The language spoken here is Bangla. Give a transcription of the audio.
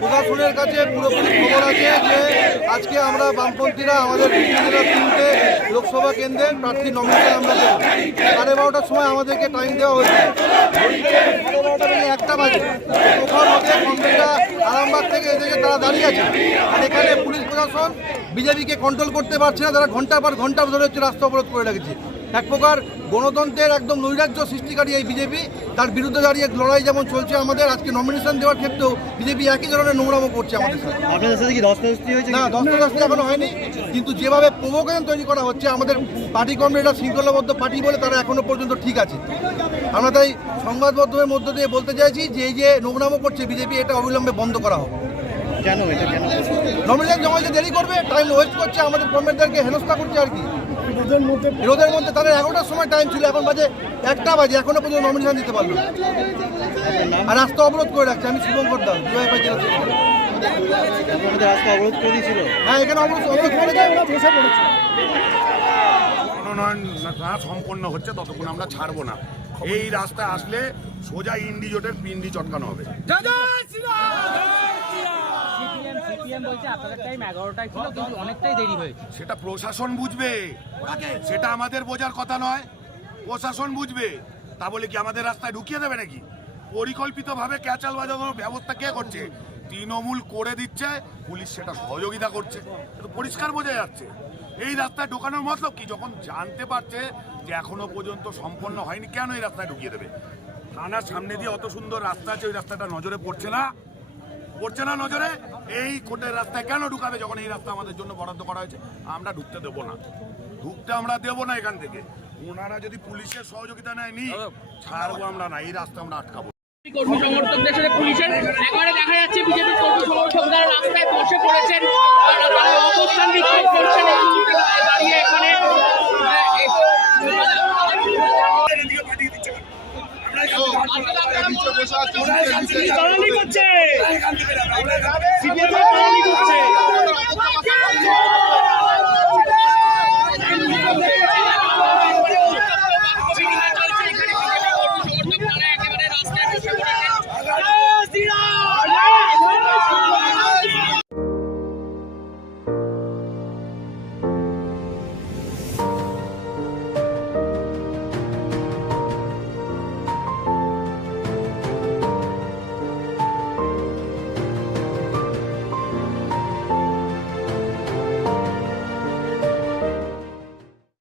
প্রশাসনের কাছে পুরোপুরি খবর আছে যে আজকে আমরা বামপন্থীরা, আমাদের বিজেপিরা তিনটে লোকসভা কেন্দ্রের প্রার্থী নমিনে আমরা দেব। সাড়ে বারোটার সময় আমাদেরকে টাইম দেওয়া হয়েছে। একটা বাজে। ওখান হতে কংগ্রেসরা আরামবাগ থেকে এদেরকে তারা দাঁড়িয়ে আছে। আর এখানে পুলিশ প্রশাসন, বিজেপিকে কন্ট্রোল করতে পারছে না। তারা ঘণ্টা পর ঘণ্টা ধরে হচ্ছে রাস্তা অবরোধ করে রেখেছে। এক প্রকার গণতন্ত্রের একদম নৈরাজ্য সৃষ্টিকারী এই বিজেপি। তার বিরুদ্ধে দাঁড়িয়ে লড়াই যেমন চলছে আমাদের আজকে নমিনেশন দেওয়ার ক্ষেত্রেও বিজেপি একই ধরনের নোংরামো করছে আমাদের সাথে। না দশটা দশটা এখনও হয়নি কিন্তু যেভাবে প্রভোকেশন তৈরি করা হচ্ছে আমাদের পার্টি কমরেডরা শৃঙ্খলাবদ্ধ পার্টি বলে তারা এখনও পর্যন্ত ঠিক আছে। আমরা তাই সংবাদ মাধ্যমের মধ্য দিয়ে বলতে চাইছি যে এই যে নোংরামো করছে বিজেপি এটা অবিলম্বে বন্ধ করা হোক। কেন এটা কেন নমিনেশন জমা দিতে দেরি করবে টাইম ওয়েস্ট করছে আমাদের কমরেডদেরকে হেনস্থা করছে আর কি। রোদের মধ্যে তাদের এগারোটার সময় টাইম ছিল এখন বাজে একটা বাজে এখনও পর্যন্ত নমিনেশন দিতে পারল না। আর রাস্তা অবরোধ করে রাখছে আমি শুভঙ্কর দাস ডিওয়াইফাই জেলা থেকে। রাস্তা অবরোধ করে দিয়েছিল? হ্যাঁ এখানে অবরোধ অবরোধ ওরা বসে পড়েছে। মনোনয়ন না সম্পন্ন হচ্ছে ততক্ষণ আমরা ছাড়বো না। এই রাস্তা আসলে সোজা ইন্ডিজোটের পিন্ডি চটকানো হবে। সিপিএম সিপিএম বলছে আপনাদের টাইম এগারোটায় ছিল কিন্তু অনেকটাই দেরি হয়েছে। সেটা প্রশাসন বুঝবে। সেটা আমাদের বোঝার কথা নয়। প্রশাসন বুঝবে। তা বলে কি আমাদের রাস্তায় ঢুকিয়ে দেবে নাকি? পরিকল্পিতভাবে ক্যাচাল বাজানোর ব্যবস্থা কে করছে? তৃণমূল করে দিচ্ছে পুলিশ সেটা সহযোগিতা করছে। এটা তো পরিষ্কার বোঝা যাচ্ছে। এই রাস্তায় ঢোকানোর মতলব কি? যখন জানতে পারছে যে এখনও পর্যন্ত সম্পন্ন হয়নি কেন এই রাস্তায় ঢুকিয়ে দেবে? থানার সামনে দিয়ে অত সুন্দর রাস্তা আছে ওই রাস্তাটা নজরে পড়ছে না। পড়ছে না নজরে। এই কোর্টের রাস্তায় কেন ঢুকাবে যখন এই রাস্তা আমাদের জন্য বরাদ্দ করা হয়েছে? আমরা ঢুকতে দেবো না। ঢুকতে আমরা দেবো না এখান থেকে। ওনারা যদি পুলিশের সহযোগিতা নেয় নি ছাড়বো আমরা না। এই রাস্তা আমরা আটকাবো। কর্মী সমর্থকদের সাথে পুলিশের একবারে দেখা যাচ্ছে বিজেপির কর্মী সমর্থকরা রাস্তায় বসে পড়েছেন আর তারা অবস্থান বিক্ষোভ করছেন এই মুহূর্তে দাঁড়িয়ে এখানে দালালি বসে সিপিএম